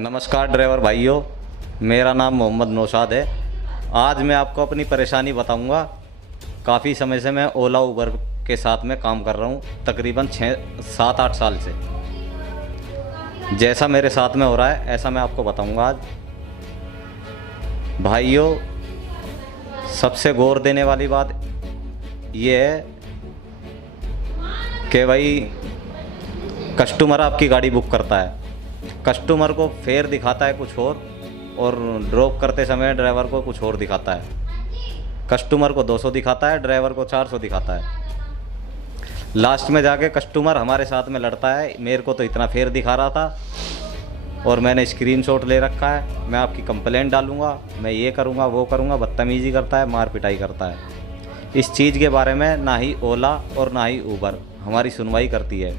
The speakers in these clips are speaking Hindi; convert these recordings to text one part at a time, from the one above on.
नमस्कार ड्राइवर भाइयों, मेरा नाम मोहम्मद नौशाद है। आज मैं आपको अपनी परेशानी बताऊंगा। काफ़ी समय से मैं ओला उबर के साथ में काम कर रहा हूं, तकरीबन 6-7-8 साल से। जैसा मेरे साथ में हो रहा है ऐसा मैं आपको बताऊंगा आज। भाइयों, सबसे गौर देने वाली बात ये है कि भाई कस्टमर आपकी गाड़ी बुक करता है, कस्टमर को फेयर दिखाता है कुछ और ड्रॉप करते समय ड्राइवर को कुछ और दिखाता है। कस्टमर को 200 दिखाता है, ड्राइवर को 400 दिखाता है। लास्ट में जाके कस्टमर हमारे साथ में लड़ता है, मेरे को तो इतना फेयर दिखा रहा था और मैंने स्क्रीनशॉट ले रखा है, मैं आपकी कंप्लेंट डालूंगा, मैं ये करूंगा वो करूंगा। बदतमीज़ी करता है, मार पिटाई करता है। इस चीज़ के बारे में ना ही ओला और ना ही उबर हमारी सुनवाई करती है।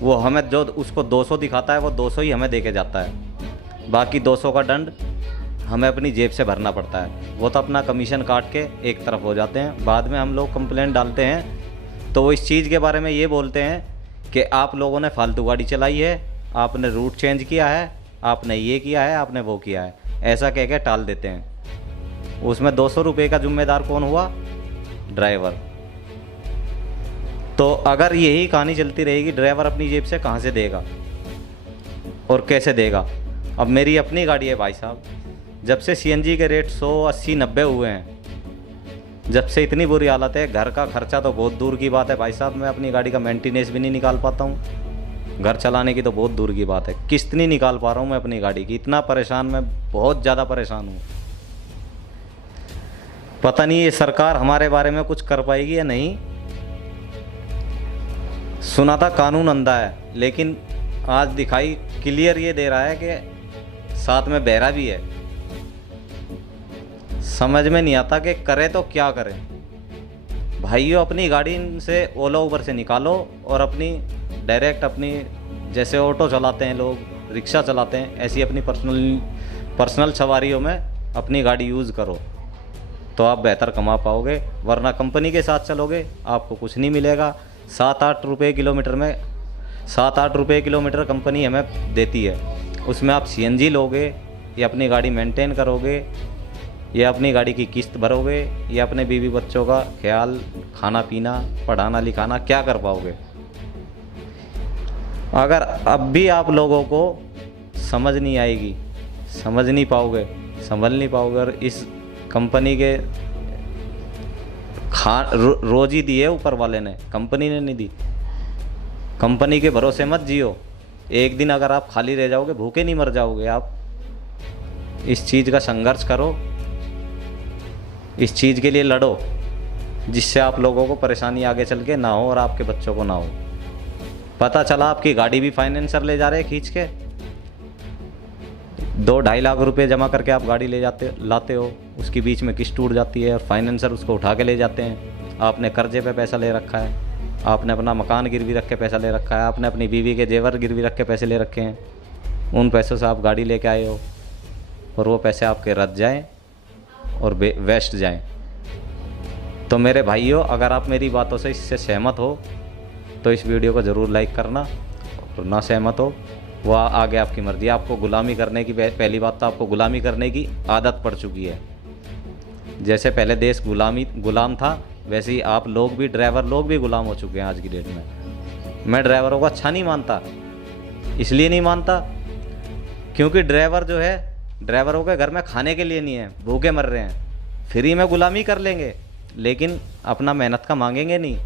वो हमें जो उसको 200 दिखाता है वो 200 ही हमें दे के जाता है, बाकी 200 का दंड हमें अपनी जेब से भरना पड़ता है। वो तो अपना कमीशन काट के एक तरफ हो जाते हैं। बाद में हम लोग कंप्लेंट डालते हैं तो वो इस चीज़ के बारे में ये बोलते हैं कि आप लोगों ने फालतू गाड़ी चलाई है, आपने रूट चेंज किया है, आपने ये किया है, आपने वो किया है, ऐसा कह के टाल देते हैं। उसमें 200 रुपये का जिम्मेदार कौन हुआ? ड्राइवर। तो अगर यही कहानी चलती रहेगी, ड्राइवर अपनी जेब से कहाँ से देगा और कैसे देगा? अब मेरी अपनी गाड़ी है भाई साहब, जब से सीएनजी के रेट 100, 80, 90 हुए हैं, जब से इतनी बुरी हालत है, घर का खर्चा तो बहुत दूर की बात है भाई साहब। मैं अपनी गाड़ी का मेंटेनेंस भी नहीं निकाल पाता हूँ, घर चलाने की तो बहुत दूर की बात है। किस्त नहीं निकाल पा रहा हूँ मैं अपनी गाड़ी की। इतना परेशान, मैं बहुत ज़्यादा परेशान हूँ। पता नहीं ये सरकार हमारे बारे में कुछ कर पाएगी या नहीं। सुना था कानून अंधा है, लेकिन आज दिखाई क्लियर ये दे रहा है कि साथ में बहरा भी है। समझ में नहीं आता कि करे तो क्या करें। भाइयों, अपनी गाड़ी से ओला उबर से निकालो और अपनी डायरेक्ट अपनी, जैसे ऑटो चलाते हैं लोग, रिक्शा चलाते हैं, ऐसी अपनी पर्सनल सवारियों में अपनी गाड़ी यूज़ करो तो आप बेहतर कमा पाओगे। वरना कंपनी के साथ चलोगे आपको कुछ नहीं मिलेगा। 7-8 रुपये किलोमीटर में 7-8 रुपये किलोमीटर कंपनी हमें देती है, उसमें आप सीएनजी लोगे या अपनी गाड़ी मेंटेन करोगे या अपनी गाड़ी की किस्त भरोगे या अपने बीवी बच्चों का ख्याल, खाना पीना, पढ़ाना लिखाना क्या कर पाओगे? अगर अब भी आप लोगों को समझ नहीं आएगी, समझ नहीं पाओगे, संभल नहीं पाओगे और इस कंपनी के रोजी दी है ऊपर वाले ने, कंपनी ने नहीं दी। कंपनी के भरोसे मत जियो। एक दिन अगर आप खाली रह जाओगे, भूखे नहीं मर जाओगे आप। इस चीज़ का संघर्ष करो, इस चीज़ के लिए लड़ो, जिससे आप लोगों को परेशानी आगे चल के ना हो और आपके बच्चों को ना हो। पता चला आपकी गाड़ी भी फाइनेंसर ले जा रहे हैं खींच के, 2-2.5 लाख रुपए जमा करके आप गाड़ी ले लाते हो, उसकी बीच में किस्त टूट जाती है और फाइनेंसर उसको उठा के ले जाते हैं। आपने कर्जे पे पैसा ले रखा है, आपने अपना मकान गिरवी रख के पैसा ले रखा है, आपने अपनी बीवी के जेवर गिरवी रख के पैसे ले रखे हैं। उन पैसों से आप गाड़ी लेके आए हो और वो पैसे आपके रद्द जाएं और वेस्ट जाएं। तो मेरे भाइयों, अगर आप मेरी बातों से इससे सहमत हो तो इस वीडियो को ज़रूर लाइक करना, और ना सहमत हो वो आगे आपकी मर्जी। आपको गुलामी करने की, पहली बात तो आपको गुलामी करने की आदत पड़ चुकी है। जैसे पहले देश गुलाम था, वैसे ही आप लोग भी, ड्राइवर लोग भी गुलाम हो चुके हैं आज की डेट में। मैं ड्राइवरों को अच्छा नहीं मानता, इसलिए नहीं मानता क्योंकि ड्राइवर जो है, ड्राइवरों के घर में खाने के लिए नहीं है, भूखे मर रहे हैं। फ्री में गुलामी कर लेंगे लेकिन अपना मेहनत का मांगेंगे नहीं।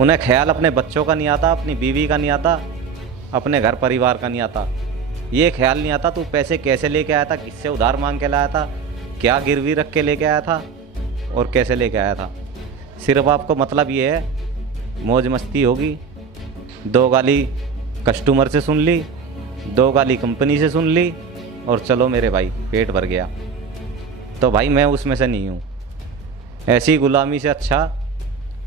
उन्हें ख्याल अपने बच्चों का नहीं आता, अपनी बीवी का नहीं आता, अपने घर परिवार का नहीं आता। ये ख्याल नहीं आता तू पैसे कैसे लेके आया था, किससे उधार मांग के लाया था, क्या गिरवी रख के लेके आया था और कैसे लेके आया था। सिर्फ आपको मतलब ये है मौज मस्ती होगी। 2 गाली कस्टमर से सुन ली, 2 गाली कंपनी से सुन ली और चलो मेरे भाई पेट भर गया। तो भाई मैं उसमें से नहीं हूँ। ऐसी गुलामी से अच्छा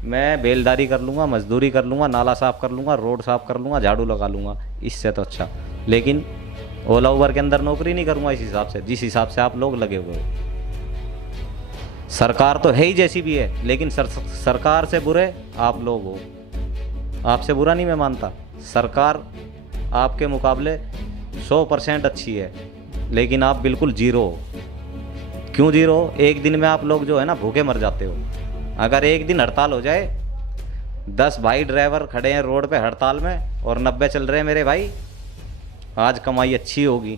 मैं बेलदारी कर लूँगा, मजदूरी कर लूँगा, नाला साफ़ कर लूँगा, रोड साफ़ कर लूँगा, झाड़ू लगा लूँगा, इससे तो अच्छा। लेकिन ओला उबर के अंदर नौकरी नहीं करूँगा इस हिसाब से, जिस हिसाब से आप लोग लगे हुए हो। सरकार तो है ही जैसी भी है, लेकिन सरकार से बुरे आप लोग हो। आपसे बुरा नहीं मैं मानता, सरकार आपके मुकाबले 100% अच्छी है, लेकिन आप बिल्कुल जीरो हो। क्यों जीरो हो? एक दिन में आप लोग जो है ना भूखे मर जाते हो। अगर एक दिन हड़ताल हो जाए, 10 भाई ड्राइवर खड़े हैं रोड पे हड़ताल में और 90 चल रहे हैं मेरे भाई, आज कमाई अच्छी होगी।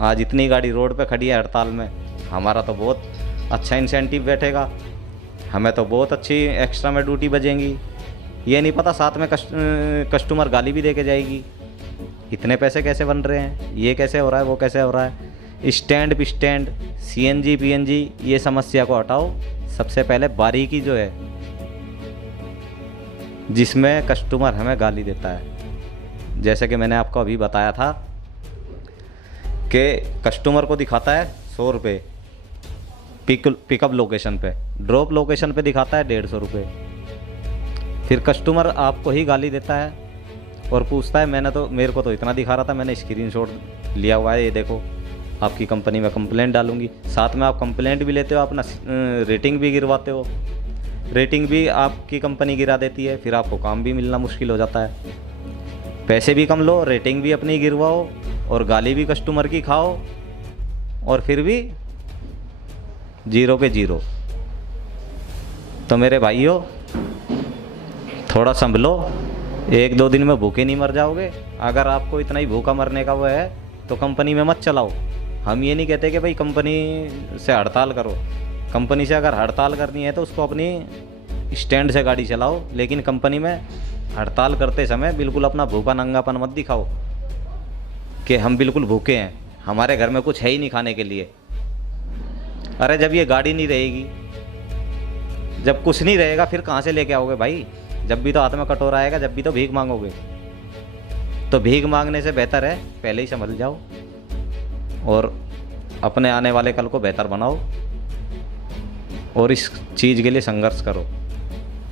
आज इतनी गाड़ी रोड पे खड़ी है हड़ताल में, हमारा तो बहुत अच्छा इंसेंटिव बैठेगा, हमें तो बहुत अच्छी एक्स्ट्रा में ड्यूटी बजेंगी। ये नहीं पता साथ में कस्टमर गाली भी दे के जाएगी। इतने पैसे कैसे बन रहे हैं, ये कैसे हो रहा है, वो कैसे हो रहा है। स्टैंड पे स्टैंड, सीएनजी पीएनजी, ये समस्या को हटाओ। सबसे पहले बारीकी जो है जिसमें कस्टमर हमें गाली देता है, जैसे कि मैंने आपको अभी बताया था कि कस्टमर को दिखाता है 100 रुपये पिकअप लोकेशन पे, ड्रॉप लोकेशन पे दिखाता है 150 रुपये। फिर कस्टमर आपको ही गाली देता है और पूछता है मेरे को तो इतना दिखा रहा था, मैंने स्क्रीनशॉट लिया हुआ है, ये देखो, आपकी कंपनी में कंप्लेंट डालूंगी। साथ में आप कंप्लेंट भी लेते हो, अपना रेटिंग भी गिरवाते हो, रेटिंग भी आपकी कंपनी गिरा देती है, फिर आपको काम भी मिलना मुश्किल हो जाता है। पैसे भी कम लो, रेटिंग भी अपनी गिरवाओ और गाली भी कस्टमर की खाओ, और फिर भी जीरो पे जीरो। तो मेरे भाइयों, थोड़ा संभलो, 1-2 दिन में भूखे नहीं मर जाओगे। अगर आपको इतना ही भूखा मरने का वो है तो कंपनी में मत चलाओ। हम ये नहीं कहते कि भाई कंपनी से हड़ताल करो, कंपनी से अगर हड़ताल करनी है तो उसको अपनी स्टैंड से गाड़ी चलाओ, लेकिन कंपनी में हड़ताल करते समय बिल्कुल अपना भूखा नंगापन मत दिखाओ कि हम बिल्कुल भूखे हैं, हमारे घर में कुछ है ही नहीं खाने के लिए। अरे जब ये गाड़ी नहीं रहेगी, जब कुछ नहीं रहेगा, फिर कहाँ से लेके आओगे भाई? जब भी तो हाथ में कटोरा आएगा, जब भी तो भीख मांगोगे। तो भीख मांगने से बेहतर है पहले ही संभल जाओ और अपने आने वाले कल को बेहतर बनाओ और इस चीज़ के लिए संघर्ष करो।